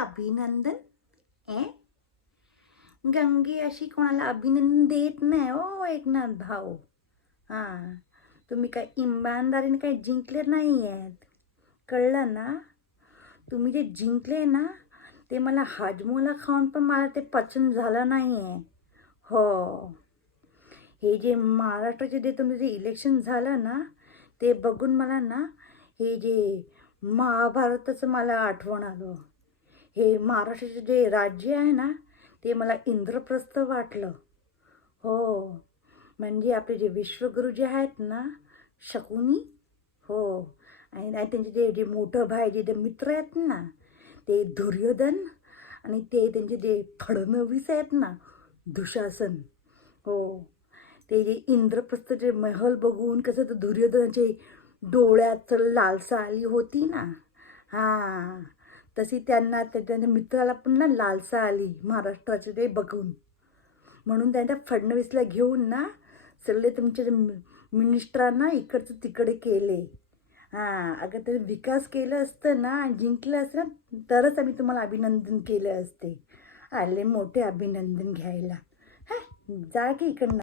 अभिनंदन? ए गंगे अशी कोणाला अभिनंदन देत नाही हो एकनाथ भाऊ. हां, तुम्ही काय इमानदारीने काही जिंकले नाही आहेत, कळलं ना? तुम्ही जे जिंकले ना ते मला हाजमोला खाऊन पण मला ते पचन झालं नाही आहे. हो, हे जे महाराष्ट्राचे जे तुमचं जे इलेक्शन झालं ना ते बघून मला ना हे जे महाभारताचं मला आठवण आलं. हे महाराष्ट्राचे जे राज्य आहे ना ते मला इंद्रप्रस्थ वाटलं. हो, म्हणजे आपले जे विश्वगुरु जे आहेत ना शकुनी, हो, आणि त्यांचे जे जे मोठं भाई जे मित्र आहेत ना ते दुर्योधन, आणि ते त्यांचे जे फडणवीस आहेत ना दुशासन, हो, ते जे इंद्रप्रस्थचे महल बघून कसं तर दुर्योधनाचे डोळ्यात लालसा आली होती ना, हां, तशी त्यांना त्यांच्या मित्राला पण ना लालसा आली महाराष्ट्राचे ते बघून. म्हणून त्यांच्या फडणवीसला घेऊन ना सगळे तुमचे मिनिस्टरांना इकडचं तिकडे केले. हां, अगर त्याने विकास केलं असतं ना आणि जिंकलं असतं ना तरच आम्ही तुम्हाला अभिनंदन केलं असते. आले मोठे अभिनंदन घ्यायला. हां, जा की इकडनं.